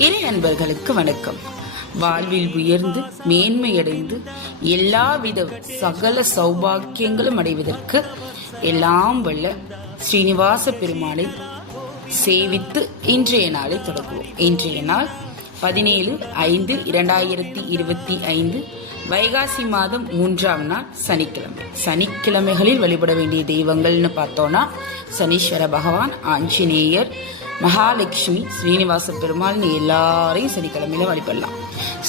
இறை அன்பர்களுக்கு வணக்கம். வாழ்வில் உயர்ந்து மேன்மையடைந்து எல்லாவித சகல சௌபாக்கியங்களும் அடைவதற்கு எல்லாம் வல்ல ஸ்ரீனிவாச பெருமாளை சேவித்து இன்றைய நாளை தொடங்குவோம். இன்றைய நாள் 17/5/2025 வைகாசி மாதம் 3ஆம் நாள் சனிக்கிழமை. சனிக்கிழமைகளில் வழிபட வேண்டிய தெய்வங்கள்னு பார்த்தோம்னா சனீஸ்வர பகவான், ஆஞ்சநேயர், மகாலட்சுமி, ஸ்ரீனிவாச பெருமாள்னு எல்லாரையும் சனிக்கிழமையில வழிபடலாம்.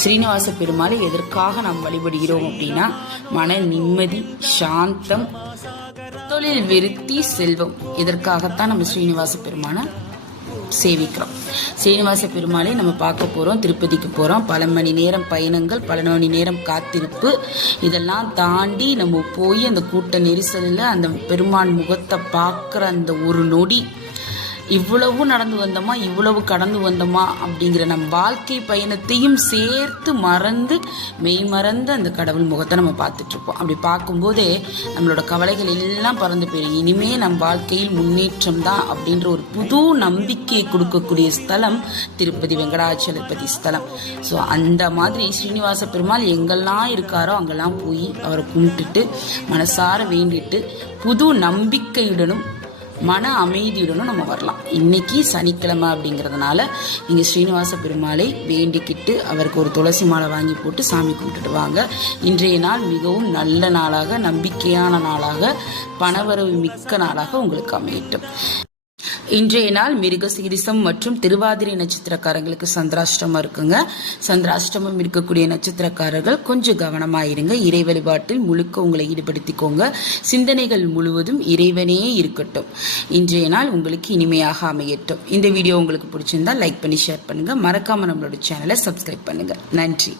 ஸ்ரீனிவாச பெருமாளை எதற்காக நாம் வழிபடுகிறோம் அப்படின்னா மன நிம்மதி, சாந்தம், தொழில் விருத்தி, செல்வம், இதற்காகத்தான் நம்ம ஸ்ரீனிவாச பெருமானை சேவிக்கிறோம். ஸ்ரீனிவாச பெருமாளை நம்ம பார்க்க போறோம். திருப்பதிக்கு போறோம். பல மணி நேரம் பயணங்கள், பல மணி நேரம் காத்திருப்பு, இதெல்லாம் தாண்டி நம்ம போய் அந்த கூட்ட நெரிசலில் அந்த பெருமான் முகத்தை பார்க்குற அந்த ஒரு நொடி, இவ்வளவு நடந்து வந்தோமா, இவ்வளவு கடந்து வந்தோமா அப்படிங்கிற நம் வாழ்க்கை பயணத்தையும் சேர்த்து மறந்து மெய் மறந்து அந்த கடவுள் முகத்தை நம்ம பார்த்துட்டு இருப்போம். அப்படி பார்க்கும்போதே நம்மளோட கவலைகள் எல்லாம் பறந்து போயிடும். இனிமே நம் வாழ்க்கையில் முன்னேற்றம் தான் அப்படின்ற ஒரு புது நம்பிக்கையை கொடுக்கக்கூடிய ஸ்தலம் திருப்பதி வெங்கடாச்சலபதி ஸ்தலம். ஸோ அந்த மாதிரி ஸ்ரீனிவாச பெருமாள் எங்கெல்லாம் இருக்காரோ அங்கெல்லாம் போய் அவரை கும்பிட்டுட்டு மனசார வேண்டிட்டு புது நம்பிக்கையுடனும் மன அமைதியுடனும் நம்ம வரலாம். இன்னைக்கு சனிக்கிழமை அப்படிங்கிறதுனால நீங்கள் ஸ்ரீனிவாச பெருமாளை வேண்டிக்கிட்டு அவருக்கு ஒரு துளசி மாலை வாங்கி போட்டு சாமி கும்பிட்டுட்டு வாங்க. இன்றைய நாள் மிகவும் நல்ல நாளாக, நம்பிக்கையான நாளாக, பணவரவு மிக்க நாளாக உங்களுக்கு அமையட்டும். இன்றைய நாள் மிருகசீரிசம் மற்றும் திருவாதிரை நட்சத்திரக்காரங்களுக்கு சந்திராஷ்டமம் இருக்குங்க. சந்திராஷ்டமம் இருக்கக்கூடிய நட்சத்திரக்காரர்கள் கொஞ்சம் கவனமாயிருங்க. இறை வழிபாட்டில் முழுக்க உங்களை ஈடுபடுத்திக்கோங்க. சிந்தனைகள் முழுவதும் இறைவனே இருக்கட்டும். இன்றைய நாள் உங்களுக்கு இனிமையாக அமையட்டும். இந்த வீடியோ உங்களுக்கு பிடிச்சிருந்தா லைக் பண்ணி ஷேர் பண்ணுங்க. மறக்காம நம்மளோட சேனலை சப்ஸ்கிரைப் பண்ணுங்க. நன்றி.